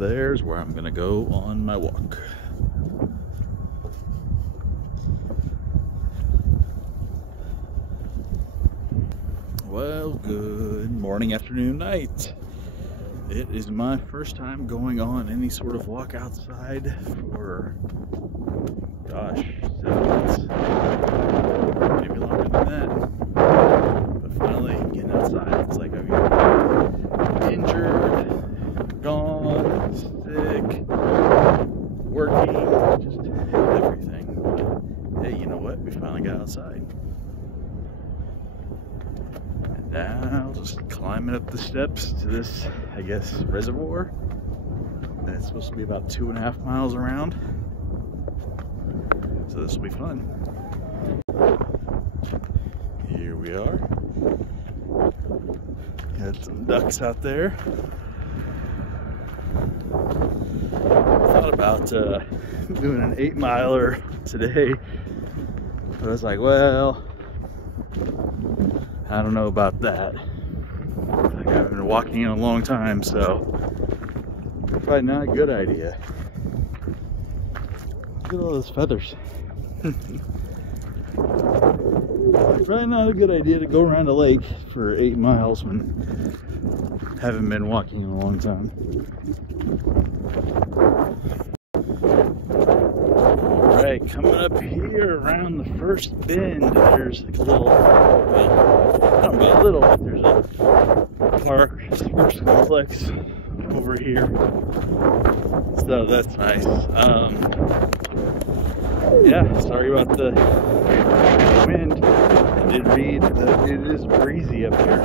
there's where I'm gonna go on my walk. Well, good morning, afternoon, night. It is my first time going on any sort of walk outside for, gosh, 7 months, maybe longer than that. But finally getting outside. It's like I've been injured, gone, sick, working, just everything. But hey, you know what? We finally got outside. And now just climbing up the steps to this, I guess, reservoir. That's supposed to be about 2.5 miles around. So this will be fun. Here we are. Got some ducks out there. Thought about doing an 8-miler today, but I was like, well, I don't know about that. Like, I haven't been walking in a long time, so probably not a good idea. Look at all those feathers. Probably not a good idea to go around a lake for 8 miles when I haven't been walking in a long time. Alright, coming up here around the first bend, there's like a little, well, not about little, but there's a park, sports complex over here. So that's nice. Yeah, sorry about the wind. I did read that it is breezy up here,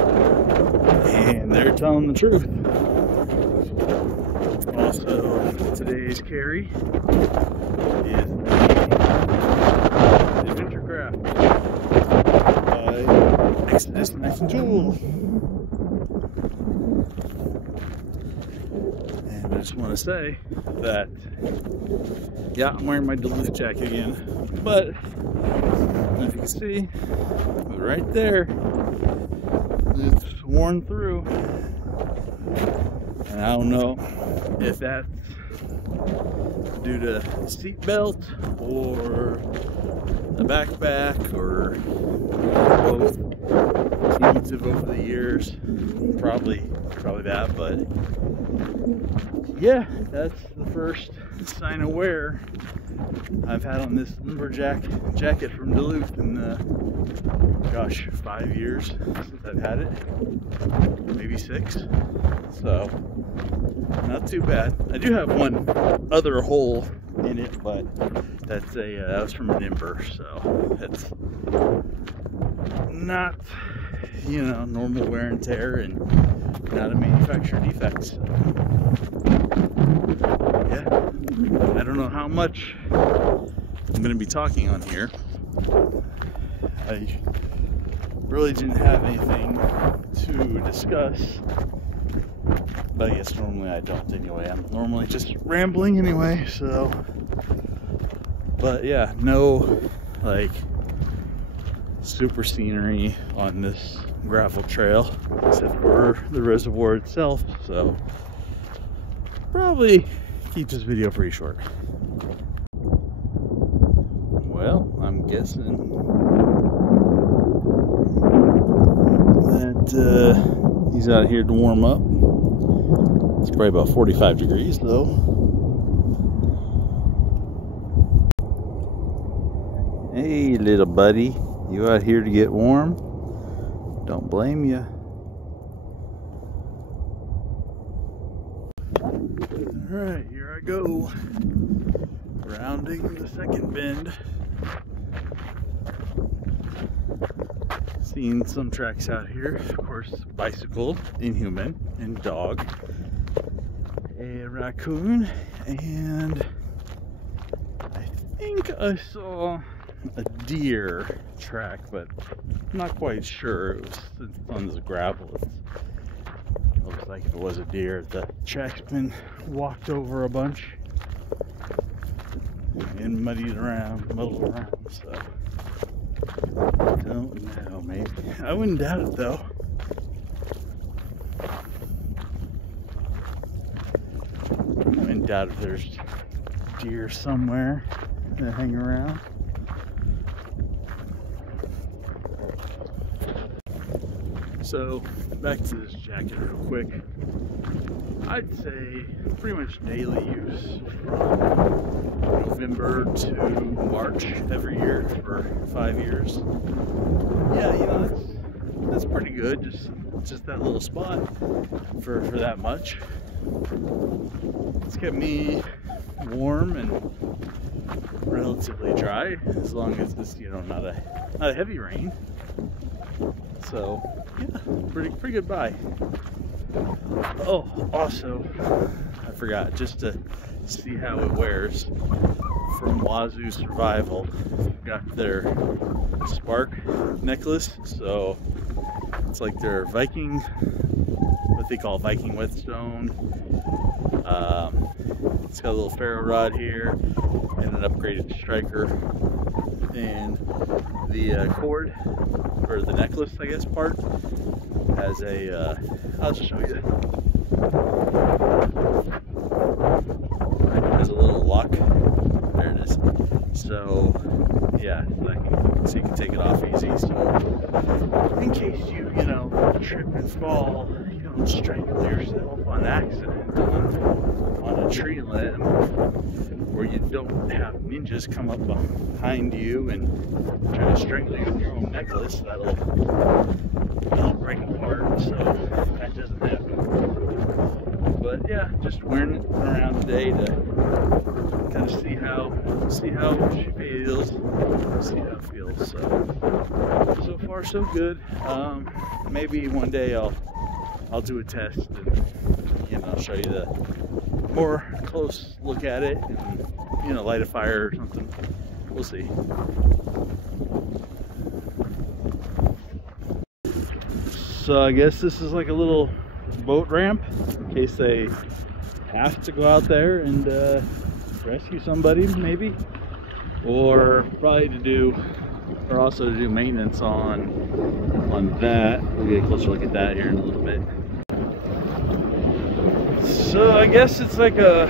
and they're telling the truth. Also, today's carry is the Adventure Craft by Exodus Knife and Tool. And I just want to say that, yeah, I'm wearing my Duluth jacket again, but if you can see, right there, it's worn through. And I don't know if that's due to seat belt or a backpack or both. Cumulative over the years, probably that. But yeah, that's the first sign of wear I've had on this lumberjack jacket from Duluth in gosh, 5 years since I've had it, maybe 6. So not too bad. I do have one other hole in it, but that's that was from an ember, so that's not, you know, normal wear and tear and not a manufacturer defect. So yeah, I don't know how much I'm going to be talking on here. I really didn't have anything to discuss, but I guess normally I don't anyway. I'm normally just rambling anyway, so. But yeah, no like super scenery on this gravel trail except for the reservoir itself, so probably keep this video pretty short. Well, I'm guessing that he's out here to warm up. It's probably about 45 degrees though. Hey little buddy, you out here to get warm? Don't blame you. Alright, here I go. Rounding the second bend. Seen some tracks out here. Of course, bicycle, inhuman, and dog. A raccoon, and I think I saw a deer track, but I'm not quite sure. It was on this gravel. It looks like if it was a deer, the track's been walked over a bunch and muddled around, so don't know, maybe. I wouldn't doubt it though. doubt if there's deer somewhere that hang around. So back to this jacket real quick. I'd say pretty much daily use from November to March every year for 5 years. Yeah, you know, that's pretty good. Just that little spot for that much. It's kept me warm and relatively dry, as long as it's, you know, not a heavy rain. So yeah, pretty good buy. Oh, also, I forgot, just to see how it wears, from Wazoo Survival, got their Spark necklace. So it's like their Viking, what they call Viking whetstone. It's got a little ferro rod here and an upgraded striker, and the cord, or the necklace, I guess, part has a I'll just show you. It has a little lock. There it is. So yeah, so you can take it off easy. So in case you trip and fall, you don't strangle yourself on accident on a tree limb, or you don't have ninjas come up behind you and try to strangle you with your own necklace. That'll break apart, so that doesn't happen. But yeah, just wearing it around today to kind of see how she feels, see how it feels. So far so good. Maybe one day I'll do a test and I'll show you the more close look at it, and light a fire or something. We'll see. So I guess this is like a little boat ramp in case they have to go out there and rescue somebody, maybe, or probably also to do maintenance on that. We'll get a closer look at that here in a little bit. So I guess it's like a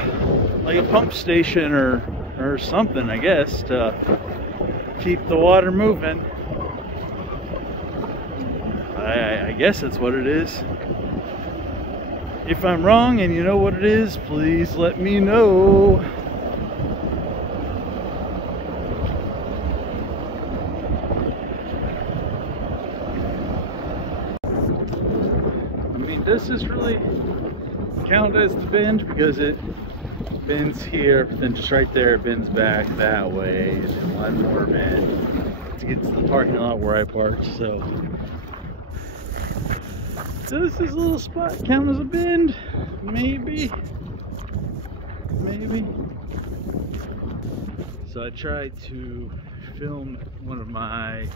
pump station or something, I guess, to keep the water moving. I guess that's what it is. If I'm wrong and you know what it is, please let me know. I mean, does this really count as the bend? Because it bends here, but then just right there it bends back that way, and then one more bend to get to the parking lot where I parked. So does this little spot count as a bend? Maybe. So I tried to film one of my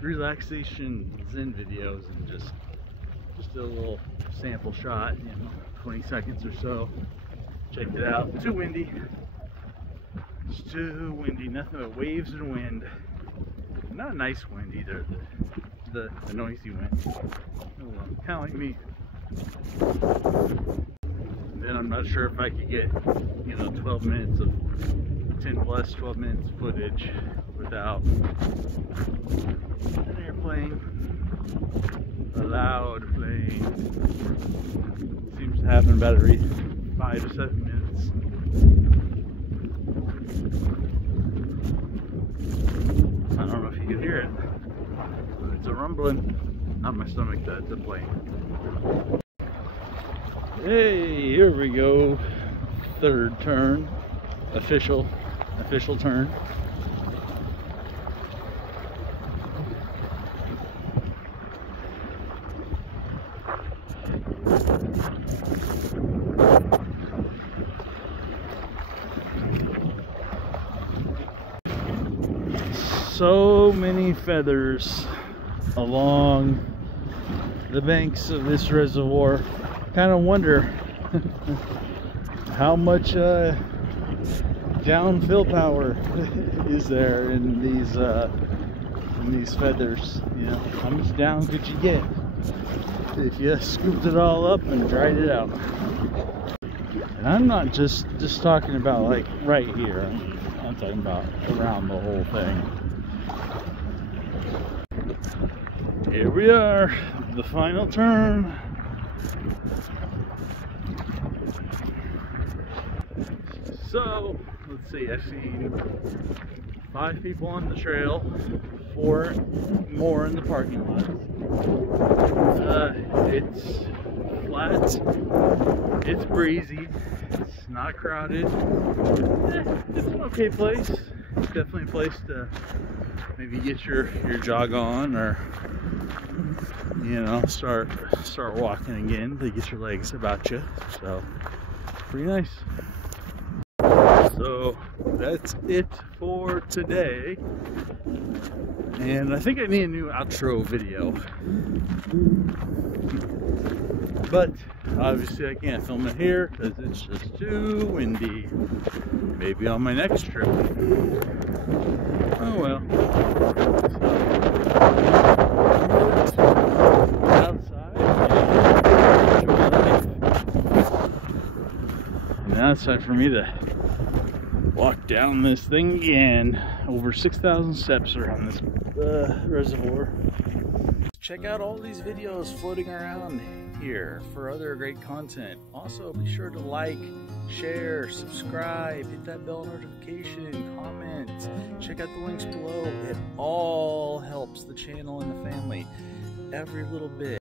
relaxation Zen videos and just did a little sample shot, 20 seconds or so. Check it out. Too windy. It's too windy. Nothing but waves and wind. Not a nice wind either. The noisy wind. Kind of like me. And then I'm not sure if I could get 12 minutes of 12 minutes of footage without an airplane, a loud plane. Seems to happen about every 5 to 7 minutes. I don't know if you can hear it, but it's a rumbling. Not my stomach, the plane. Hey, here we go. Third turn. Official turn. So many feathers along the banks of this reservoir. Kind of wonder how much downfill power is there in these feathers. How much down could you get if you scooped it all up and dried it out? I'm not just talking about like right here. I'm talking about around the whole thing. Here we are, the final turn. So, let's see, I've seen 5 people on the trail, 4 more in the parking lot. It's flat, it's breezy, it's not crowded. It's an okay place. It's definitely a place to maybe get your jog on, or you know, start walking again to get your legs about you. So pretty nice. So that's it for today, and I think I need a new outro video, but obviously I can't film it here because it's just too windy. Maybe on my next trip. Oh well. Outside, enjoy life. And now it's time for me to walk down this thing again. Over 6,000 steps around this reservoir. Check out all these videos floating around here for other great content. Also, be sure to like, share, subscribe, hit that bell notification, comment, check out the links below. It all helps the channel and the family. Every little bit.